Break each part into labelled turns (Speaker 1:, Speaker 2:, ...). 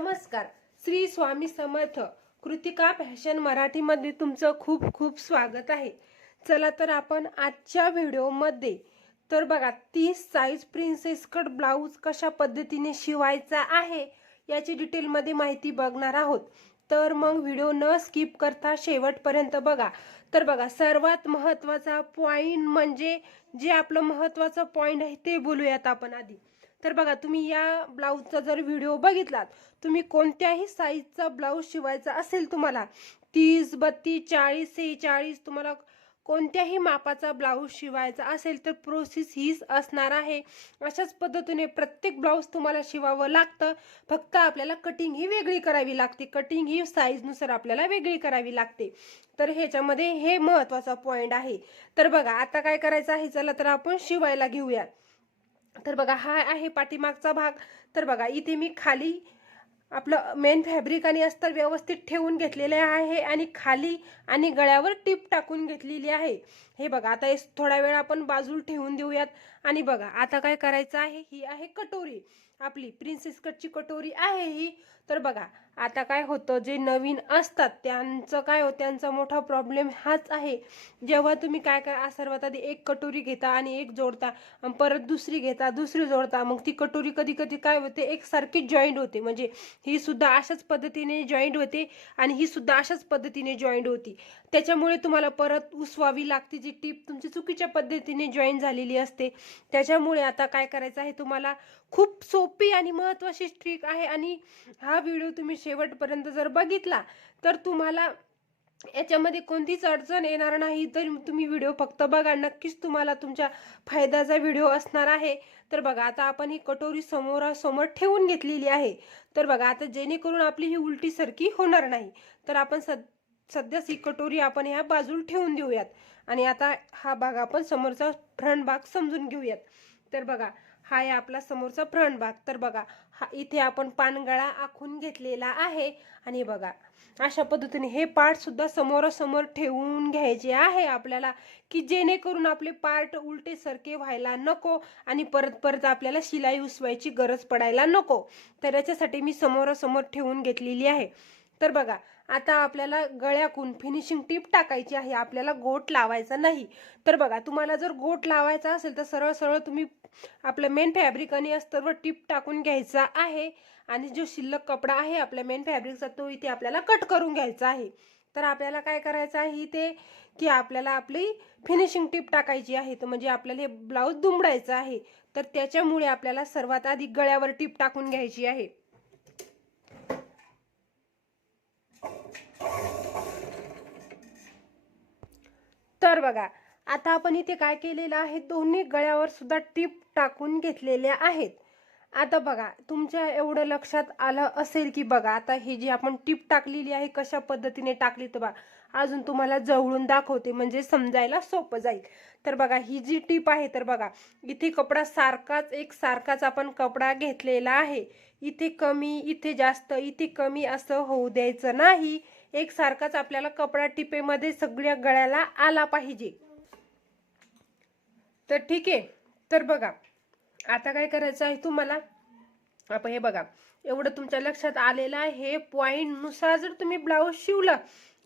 Speaker 1: नमस्कार. श्री स्वामी समर्थ कृतिका फॅशन मराठीमध्ये तुमचं खूप खूप स्वागत आहे. चला तर आपण आजच्या व्हिडिओमध्ये तर बघा तीस साईज प्रिन्सेस कट ब्लाऊज कशा पद्धतीने शिवायचा आहे याची डिटेलमध्ये माहिती बघणार आहोत. तर मग व्हिडिओ न स्किप करता शेवटपर्यंत बघा. तर बघा सर्वात महत्त्वाचा पॉईंट म्हणजे जे आपलं महत्त्वाचं पॉईंट आहे ते बोलूयात आपण आधी. तर बघा तुम्ही या ब्लाऊजचा जर व्हिडिओ बघितलात तुम्ही कोणत्याही साईजचा ब्लाऊज शिवायचा असेल तुम्हाला तीस बत्तीस चाळीस सेहेचाळीस तुम्हाला कोणत्याही मापाचा ब्लाऊज शिवायचा असेल तर प्रोसेस हीच असणार आहे. अशाच पद्धतीने प्रत्येक ब्लाऊज तुम्हाला शिवावं लागतं. फक्त आपल्याला कटिंग ही वेगळी करावी लागते. कटिंग ही साईजनुसार आपल्याला वेगळी करावी लागते. तर ह्याच्यामध्ये हे महत्त्वाचा पॉईंट आहे. तर बघा आता काय करायचं आहे? चला तर आपण शिवायला घेऊयात. तर बघा हा आहे पाठीमागचा भाग. तर बघा इथे मी खाली आपलं मेन फॅब्रिक आणि अस्तर व्यवस्थित ठेवून घेतलेले आहे आणि खाली आणि गळ्यावर टीप टाकून घेतलेली आहे. हे बघा आता थोडा वेळ आपण बाजूला ठेवून देऊयात. आणि बघा आता काय करायचं आहे? ही आहे कटोरी. आपली प्रिन्सेस कटची कटोरी आहे ही. तर बघा आता काय होतं जे नवीन असतात त्यांचं काय होतं त्यांचा मोठा प्रॉब्लेम हाच आहे. जेव्हा तुम्ही काय करा सर्वात आधी एक कटोरी घेता आणि एक जोडता परत दुसरी घेता दुसरी जोडता मग ती कटोरी कधी कधी काय होते एकसारखी जॉईंट होते. म्हणजे ही सुद्धा अशाच पद्धतीने जॉईंट होते आणि ही सुद्धा अशाच पद्धतीने जॉईंट होती. त्याच्यामुळे तुम्हाला परत उसवावी लागते जी टीप तुमची चुकीच्या पद्धतीने जॉईन झालेली असते. त्याच्यामुळे आता काय करायचं आहे तुम्हाला खूप सोपी आणि महत्त्वाची ट्रिक आहे आणि हा व्हिडिओ तुम्ही शेवटपर्यंत जर बघितला तर तुम्हाला याच्यामध्ये कोणतीच अडचण येणार नाही. तर तुम्ही व्हिडिओ फक्त बघा. नक्कीच तुम्हाला तुमच्या फायद्याचा व्हिडिओ असणार आहे. तर बघा आता आपण ही कटोरी समोरासमोर ठेवून घेतलेली आहे. तर बघा आता जेणेकरून आपली ही उलटी सरकी होणार नाही. तर आपण सद सध्याच ही कटोरी आपण ह्या बाजूला ठेवून देऊयात. आणि आता हा भाग आपण समोरचा फ्रंट भाग समजून घेऊयात. तर बघा हा आहे आपला समोरचा फ्रंट भाग. तर बघा हा इथे आपण पानगळा आखून घेतलेला आहे. आणि बघा अशा पद्धतीने हे पार्ट सुद्धा समोरासमोर ठेवून घ्यायचे आहे आपल्याला की जेणेकरून आपले पार्ट उलटे सरके व्हायला नको आणि परत परत आपल्याला शिलाई उसवायची गरज पडायला नको. तर याच्यासाठी मी समोरासमोर ठेवून घेतलेली आहे. तर बघा आता आपल्याला गळ्याकून फिनिशिंग टीप टाकायची आहे. आपल्याला गोट लावायचा नाही. तर बघा तुम्हाला जर गोट लावायचा असेल तर सरळ सरळ तुम्ही आपलं मेन फॅब्रिक आणि अस्तरवर टीप टाकून घ्यायचा आहे. आणि जो शिल्लक कपडा आहे आपल्या मेन फॅब्रिकचा तो इथे आपल्याला कट करून घ्यायचा आहे. तर आपल्याला काय करायचं आहे इथे? की आपल्याला आपली फिनिशिंग टीप टाकायची आहे. तर म्हणजे आपल्याला हे ब्लाऊज दुमडायचं आहे. तर त्याच्यामुळे आपल्याला सर्वात आधी गळ्यावर टीप टाकून घ्यायची आहे. तर बघा आता आपण इथे काय केलेलं आहे? दोन्ही गळ्यावर सुद्धा टीप टाकून घेतलेल्या आहेत. आता बघा तुमच्या एवढं लक्षात आलं असेल की बघा आता ही जी आपण टीप टाकलेली आहे कशा पद्धतीने टाकली तर बघा अजून तुम्हाला जवळून दाखवते म्हणजे समजायला सोपं जाईल. तर बघा ही जी टीप आहे तर बघा इथे कपडा सारखाच एक सारखाच आपण कपडा घेतलेला आहे. इथे कमी इथे जास्त इथे कमी असं होऊ द्यायचं नाही. एक सारखाच आपल्याला कपडा टिपेमध्ये सगळ्या गळ्याला आला पाहिजे. तर ठीक आहे. तर बघा आता काय करायचं आहे तुम्हाला? आपण हे बघा एवढं तुमच्या लक्षात आलेलं आहे. हे पॉईंटनुसार जर तुम्ही ब्लाऊज शिवला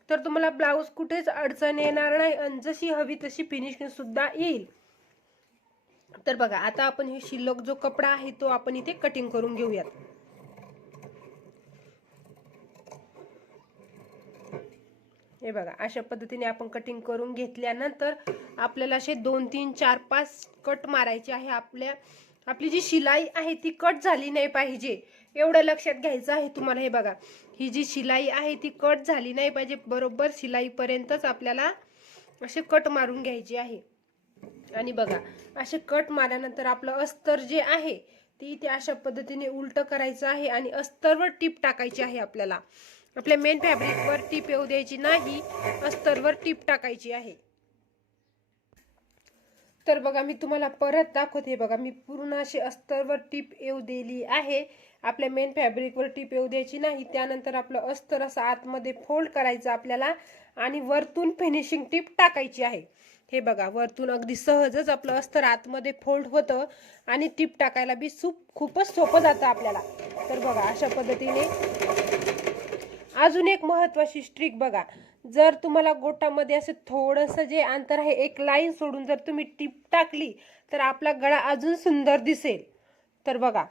Speaker 1: तर तुम्हाला ब्लाऊज कुठेच अडचण येणार नाही. आणि जशी हवी तशी फिनिशिंग सुद्धा येईल. तर बघा आता आपण हे शिल्लक जो कपडा आहे तो आपण इथे कटिंग करून घेऊयात. हे बघा अशा पद्धतीने आपण कटिंग करून घेतल्यानंतर आपल्याला असे दोन तीन चार पाच कट मारायचे आहे. आपल्या आपली जी शिलाई आहे ती कट झाली नाही पाहिजे. एवढं लक्षात घ्यायचं आहे तुम्हाला. हे बघा ही जी शिलाई आहे ती कट झाली नाही पाहिजे. बरोबर शिलाईपर्यंतच आपल्याला असे कट मारून घ्यायचे आहे. आणि बघा असे कट मारल्यानंतर आपलं अस्तर जे आहे ती ते अशा पद्धतीने उलट करायचं आहे आणि अस्तरवर टीप टाकायची आहे आपल्याला. आपल्या मेन फॅब्रिकवर टीप येऊ द्यायची नाही अस्तरवर टीप टाकायची आहे. तर बघा मी तुम्हाला परत दाखवते. बघा मी पूर्ण अशी अस्तरवर टीप येऊ दिली आहे. आपल्या मेन फॅब्रिकवर टीप येऊ द्यायची नाही. त्यानंतर आपलं अस्तर असं आतमध्ये फोल्ड करायचं आपल्याला आणि वरतून फिनिशिंग टीप टाकायची आहे. हे बघा वरतून अगदी सहजच आपलं अस्तर आतमध्ये फोल्ड होतं आणि टीप टाकायला बी सूप खूपच सोपं जातं आपल्याला. तर बघा अशा पद्धतीने अजून एक महत्वाची स्ट्रिक बघा. जर तुम्हाला गोटामध्ये असं थोडंसं जे अंतर आहे एक लाईन सोडून जर तुम्ही टीप टाकली तर आपला गळा अजून सुंदर दिसेल. तर बघा.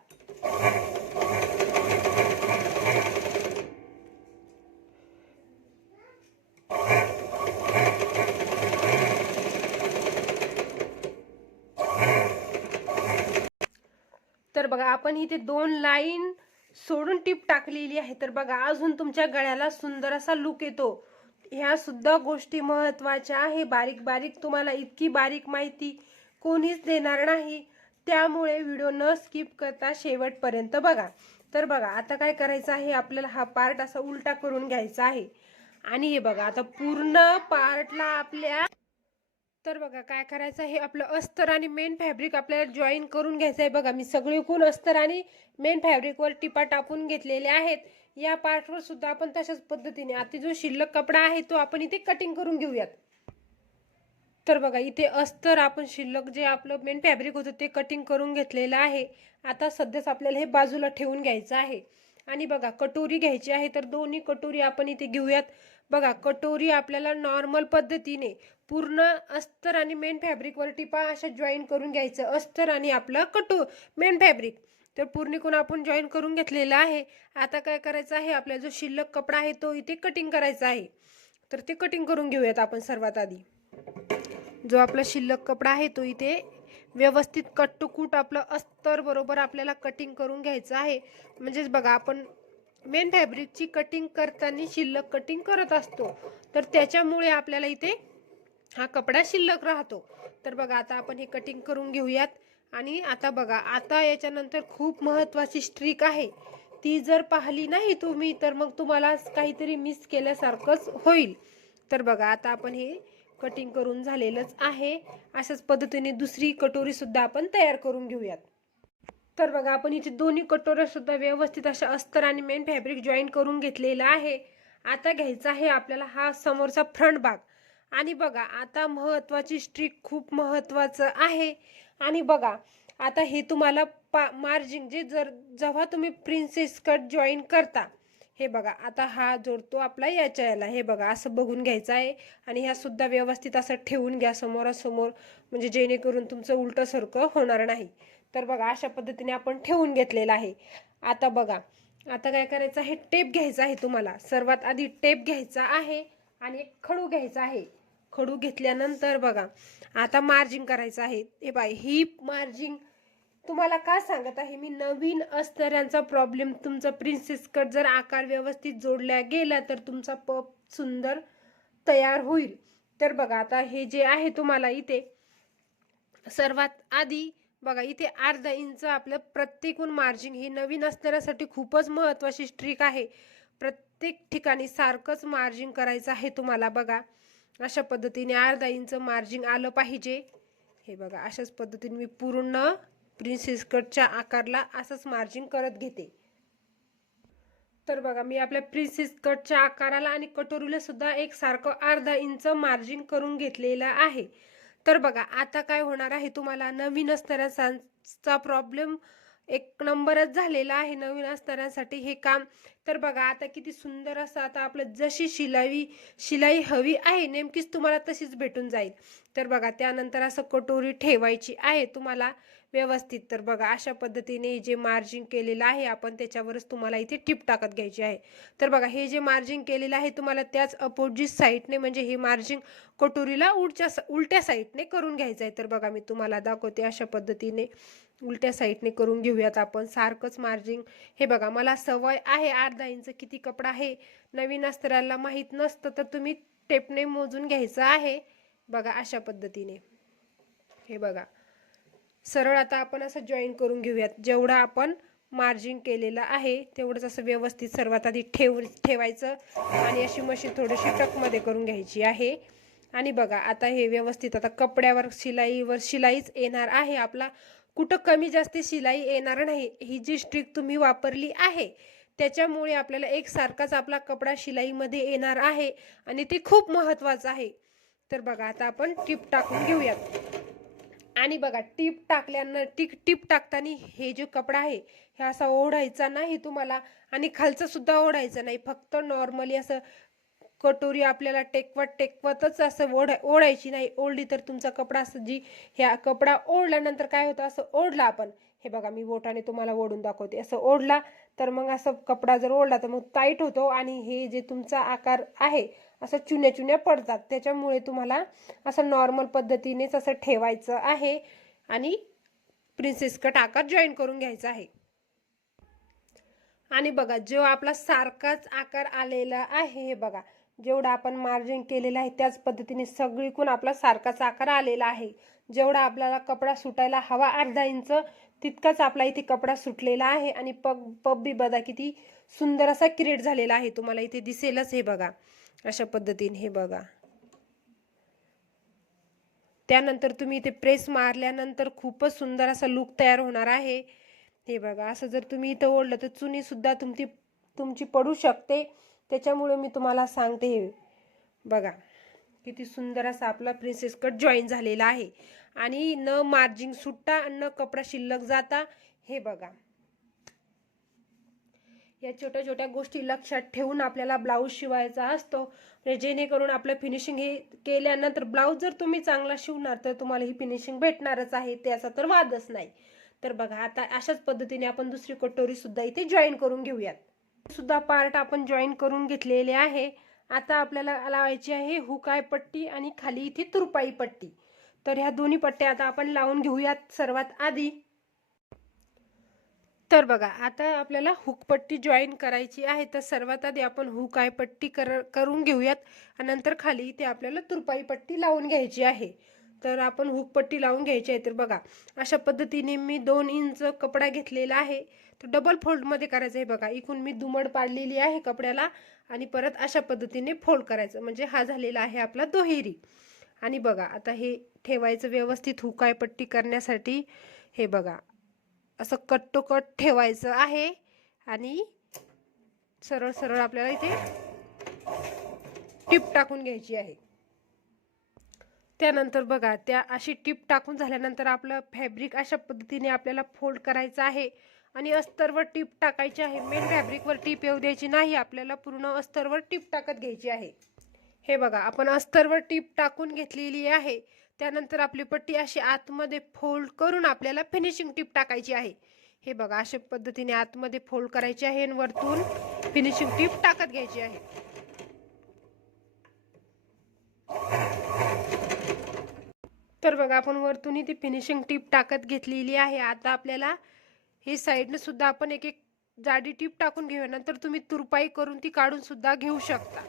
Speaker 1: तर बघा आपण इथे दोन लाईन सोडून टीप टाकलेली आहे. तर बघा अजून तुमच्या गळ्याला सुंदर असा लुक येतो. ह्या सुद्धा गोष्टी महत्त्वाच्या आहे. बारीक बारीक तुम्हाला इतकी बारीक माहिती कोणीच देणार नाही. त्यामुळे व्हिडिओ न स्किप करता शेवटपर्यंत बघा. तर बघा आता काय करायचं आहे? आपल्याला हा पार्ट असा उलटा करून घ्यायचा आहे. आणि हे बघा आता पूर्ण पार्टला आपल्या तर बघा काय करायचं आहे? आपलं अस्तर आणि मेन फॅब्रिक आपल्याला जॉईन करून घ्यायचं आहे बघा. मी सगळीकून अस्तर आणि मेन फॅब्रिकवर टिपा टाकून घेतलेले आहेत. या पार्टवर सुद्धा आपण तशाच पद्धतीने आता जो शिल्लक कपडा आहे तो आपण इथे कटिंग करून घेऊयात. तर बघा इथे अस्तर आपण शिल्लक जे आपलं मेन फॅब्रिक होतं ते कटिंग करून घेतलेलं आहे. आता सध्याच आपल्याला हे बाजूला ठेवून घ्यायचं आहे. आणि बघा कटोरी घ्यायची आहे तर दोन्ही कटोरी आपण इथे घेऊयात. बघा कटोरी आपल्याला नॉर्मल पद्धतीने पूर्ण अस्तर आणि मेन फॅब्रिकवर टिपा अशा जॉईन करून घ्यायचं. अस्तर आणि आपलं कटो मेन फॅब्रिक तर पूर्णिकून आपण जॉईन करून घेतलेलं आहे. आता काय करायचं आहे? आपला जो शिल्लक कपडा आहे तो इथे कटिंग करायचा आहे. तर ते कटिंग करून घेऊयात आपण सर्वात आधी. जो आपला शिल्लक कपडा आहे तो इथे व्यवस्थित कट्टकूट आपलं अस्तर बरोबर आपल्याला कटिंग करून घ्यायचं आहे. म्हणजेच बघा आपण मेन फॅब्रिकची कटिंग करताना शिल्लक कटिंग करत असतो. तर त्याच्यामुळे आपल्याला इथे हा कपडा शिल्लक राहतो. तर बघा आता आपण हे कटिंग करून घेऊयात. आणि आता बघा आता याच्यानंतर खूप महत्त्वाची स्ट्रिक आहे. ती जर पाहिली नाही तुम्ही तर मग तुम्हाला काहीतरी मिस केल्यासारखंच होईल. तर बघा आता आपण हे कटिंग करून झालेलंच आहे. अशाच पद्धतीने दुसरी कटोरीसुद्धा आपण तयार करून घेऊयात. तर बघा आपण इथे दोन्ही कटोऱ्यासुद्धा व्यवस्थित अशा अस्तर आणि मेन फॅब्रिक जॉईन करून घेतलेला आहे. आता घ्यायचा आहे आपल्याला हा समोरचा फ्रंट भाग. आणि बघा आता महत्त्वाची स्ट्रिक खूप महत्त्वाचं आहे. आणि बघा आता हे तुम्हाला पा मार्जिन जे जर जेव्हा तुम्ही प्रिन्सेस कट जॉईन करता हे बघा आता हा जोडतो आपला याच्या याला हे बघा असं बघून घ्यायचं आहे. आणि ह्या सुद्धा व्यवस्थित असं ठेवून घ्या समोरासमोर. म्हणजे जेणेकरून तुमचं उलटं सरकं होणार नाही. तर बघा अशा पद्धतीने आपण ठेवून घेतलेलं आहे. आता बघा आता काय करायचं आहे? टेप घ्यायचा आहे तुम्हाला. सर्वात आधी टेप घ्यायचा आहे आणि एक खडू घ्यायचा आहे. खडू घेतल्यानंतर बघा आता मार्जिंग करायचं आहे. हे बाय ही मार्जिंग तुम्हाला का सांगत आहे? मी नवीन अस्तऱ्यांचा प्रॉब्लेम तुमचा प्रिन्सेस कट जर आकार व्यवस्थित जोडल्या गेला तर तुमचा पप सुंदर तयार होईल. तर बघा आता हे जे आहे तुम्हाला इथे सर्वात आधी बघा इथे अर्धा इंच आपलं प्रत्येकून मार्जिंग ही नवीन असणाऱ्यासाठी खूपच महत्त्वाची स्ट्रीक आहे. प्रत्येक ठिकाणी सारखंच मार्जिन करायचं आहे तुम्हाला बघा. अशा पद्धतीने अर्धा इंच मार्जिंग आलं पाहिजे. हे बघा अशाच पद्धतीने मी पूर्ण प्रिन्सेस कटच्या आकारला असंच मार्जिन करत घेते. तर बघा मी आपल्या प्रिन्सेस कटच्या आकाराला आणि कटोरीला सुद्धा एक सारखं अर्धा इंच मार्जिन करून घेतलेलं आहे. तर बघा आता काय होणार आहे तुम्हाला? नवीन असणाऱ्यांचा प्रॉब्लेम एक नंबरच झालेला आहे नवीन असणाऱ्यांसाठी हे काम. तर बघा आता किती सुंदर असं आता आपलं जशी शिलाई शिलाई हवी आहे नेमकीच तुम्हाला तशीच भेटून जाईल. तर बघा त्यानंतर असं कटोरी ठेवायची आहे तुम्हाला. व्यवस्थित. तर बघा अशा पद्धतीने जे मार्जिंग केलेलं आहे आपण त्याच्यावरच तुम्हाला इथे टिप टाकत घ्यायची आहे. तर बघा हे जे मार्जिंग केलेलं आहे तुम्हाला त्याच अपोजिट साईडने म्हणजे हे मार्जिंग कटोरीला उलच्या उलट्या साईडने करून घ्यायचं आहे. तर बघा मी तुम्हाला दाखवते अशा पद्धतीने उलट्या साईडने करून घेऊयात आपण. सारखंच मार्जिंग हे बघा मला सवय आहे अर्धा इंच किती कपडा आहे नवीन अस्त्राला माहीत नसतं तर तुम्ही टेपने मोजून घ्यायचं आहे. बघा अशा पद्धतीने. हे बघा. सरळ आता आपण असं जॉईन करून घेऊयात. जेवढं आपण मार्जिंग केलेलं आहे तेवढंच असं व्यवस्थित सर्वात आधी ठेव ठेवायचं आणि अशी मशीन थोडीशी टकमध्ये करून घ्यायची आहे. आणि बघा आता हे व्यवस्थित आता कपड्यावर शिलाईवर शिलाईच येणार आहे. आपला कुठं कमी जास्त शिलाई येणार नाही ही जी स्ट्रिक तुम्ही वापरली आहे त्याच्यामुळे आपल्याला एकसारखाच आपला कपडा शिलाईमध्ये येणार आहे आणि ते खूप महत्त्वाचं आहे. तर बघा आता आपण टिप टाकून घेऊयात. आणि बघा टीप टाकल्यानं टिक टीप टाकताना हे जो कपडा आहे हे असा ओढायचा नाही तुम्हाला आणि खालचा सुद्धा ओढायचा नाही. फक्त नॉर्मली असं कटोरी आपल्याला टेकवत टेकवतच असं ओढ ओढायची नाही. ओढली तर तुमचा कपडा असं जी ह्या कपडा ओढल्यानंतर काय होतं? असं ओढला आपण. हे बघा मी बोटाने तुम्हाला ओढून दाखवते. असं ओढला तर मग असं कपडा जर ओढला तर मग टाईट होतो आणि हे जे तुमचा आकार आहे असं चुन्या चुन्या पडतात. त्याच्यामुळे तुम्हाला असं नॉर्मल पद्धतीनेच असं ठेवायचं आहे आणि प्रिन्सेस कट आकार जॉईन करून घ्यायचा आहे. आणि बघा जेव्हा आपला सारखाच आकार आलेला आहे हे बघा जेवढा आपण मार्जिन केलेलं आहे त्याच पद्धतीने सगळीकून आपला सारखाच आकार आलेला आहे. जेवढा आपल्याला कपडा सुटायला हवा अर्धा इंच तितकाच आपला इथे कपडा सुटलेला आहे. आणि पग पब बी बघा किती सुंदर असा क्रिएट झालेला आहे. तुम्हाला इथे दिसेलच हे बघा. अशा पद्धतीने हे बघा. त्यानंतर तुम्ही इथे प्रेस मारल्यानंतर खूपच सुंदर असा लुक तयार होणार आहे. हे बघा असं जर तुम्ही इथं ओढलं तर चुनीसुद्धा तुमची तुमची पडू शकते. त्याच्यामुळे मी तुम्हाला सांगते हे बघा किती सुंदर असा आपला प्रिन्सेस कट जॉईन झालेला आहे. आणि न मार्जिंग सुट्टा न कपडा शिल्लक जाता हे बघा. या छोट्या छोट्या गोष्टी लक्षात ठेवून आपल्याला ब्लाऊज शिवायचा असतो. म्हणजे जेणेकरून आपलं फिनिशिंग हे केल्यानंतर ब्लाऊज जर तुम्ही चांगला शिवणार तर तुम्हाला ही फिनिशिंग भेटणारच आहे. त्याचा तर वादच नाही. तर बघा आता अशाच पद्धतीने आपण दुसरी कटोरी सुद्धा इथे जॉईन करून घेऊयात. सुद्धा पार्ट आपण जॉईन करून घेतलेले आहे. आता आपल्याला लावायची आहे हुकाय पट्टी आणि खाली इथे तुरपाई पट्टी. तर ह्या दोन्ही पट्ट्या आता आपण लावून घेऊयात सर्वात आधी. तर बघा आता आपल्याला हुकपट्टी जॉईन करायची आहे तर सर्वात आधी आपण हुकाय पट्टी कर करून घेऊयात. आणि नंतर खाली इथे आपल्याला तुरपाई पट्टी लावून घ्यायची आहे. तर आपण हुकपट्टी लावून घ्यायची आहे तर बघा. अशा पद्धतीने मी दोन इंच कपडा घेतलेला आहे. तर डबल फोल्डमध्ये करायचं आहे बघा. इकून मी दुमड पाडलेली आहे कपड्याला आणि परत अशा पद्धतीने फोल्ड करायचं. म्हणजे हा झालेला आहे आपला दोहेरी. आणि बघा आता हे ठेवायचं व्यवस्थित हुकाय पट्टी करण्यासाठी. हे बघा. असं कट कट ठेवायचं आहे. आणि सरळ सरळ आपल्याला इथे टिप टाकून घ्यायची आहे. त्यानंतर बघा त्या अशी टिप टाकून झाल्यानंतर आपलं फॅब्रिक अशा पद्धतीने आपल्याला फोल्ड करायचं आहे. आणि अस्तरवर टिप टाकायची आहे. मेन फॅब्रिकवर टिप येऊ द्यायची नाही. आपल्याला पूर्ण अस्तरवर टिप टाकत घ्यायची आहे. हे बघा आपण अस्तरवर टिप टाकून घेतलेली आहे. त्यानंतर आपली पट्टी अशी आतमध्ये फोल्ड करून आपल्याला फिनिशिंग टिप टाकायची आहे. हे बघा अशा पद्धतीने आतमध्ये फोल्ड करायची आहे आणि वरतून फिनिशिंग टिप टाकत घ्यायची आहे. तर बघा आपण वरतून ती फिनिशिंग टिप टाकत घेतलेली आहे. आता आपल्याला हे साईडनं सुद्धा आपण एक एक जाडी टिप टाकून घेऊया. नंतर तुम्ही तुरपाई करून ती काढून सुद्धा घेऊ शकता.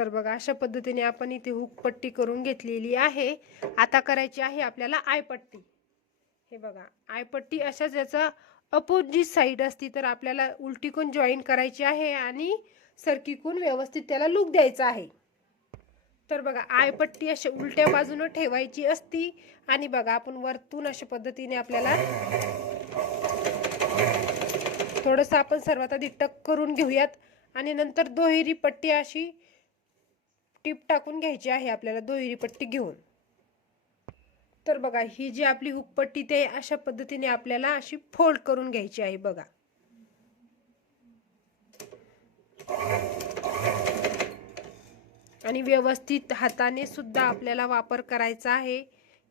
Speaker 1: तर बघा अशा पद्धतीने आपण इथे हुक पट्टी करून घेतलेली आहे. आता करायची आहे आपल्याला आयपट्टी हे बघा आयपट्टी अशाच याचा अपोजिट साईड असती तर आपल्याला उलटीकून जॉईन करायची आहे आणि सरकीकून व्यवस्थित त्याला लुक द्यायचा आहे. तर बघा आयपट्टी अशी उलट्या बाजूनं ठेवायची असती आणि बघा आपण वरतून अशा पद्धतीने आपल्याला थोडंसं आपण सर्वात आधी टक करून घेऊयात आणि नंतर दोहेरी पट्टी अशी टीप टाकून घ्यायची आहे आपल्याला दोहेरी पट्टी घेऊन. तर बघा ही जी आपली हुकपट्टी ते अशा पद्धतीने आपल्याला अशी फोल्ड करून घ्यायची आहे बघा. आणि व्यवस्थित हाताने सुद्धा आपल्याला वापर करायचा आहे.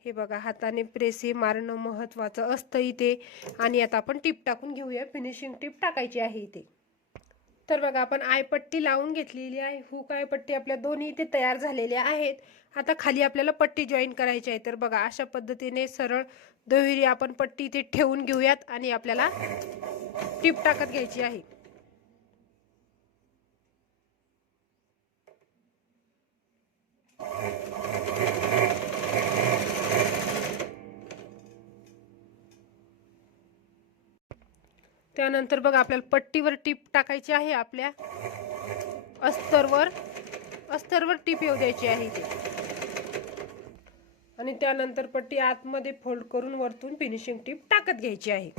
Speaker 1: हे बघा हाताने प्रेस हे मारणं महत्त्वाचं असतं इथे. आणि आता आपण टीप टाकून घेऊया. फिनिशिंग टीप टाकायची आहे इथे. तर बघा आपण आयपट्टी लावून घेतलेली आहे. हुक आयपट्टी आपल्या दोन्ही इथे तयार झालेल्या आहेत. आता खाली आपल्याला पट्टी जॉईन करायची आहे. तर बघा अशा पद्धतीने सरळ दुहेरी आपण पट्टी इथे ठेवून घेऊयात आणि आपल्याला टीप टाकत घ्यायची आहे. त्यानंतर बघा आपल्याला पट्टीवर टीप टाकायची आहे आपल्या. अस्तरवर अस्तरवर टीप येऊ द्यायची आहे. इथे आणि त्यानंतर पट्टी आतमध्ये फोल्ड करून वरतून फिनिशिंग टीप टाकत घ्यायची आहे.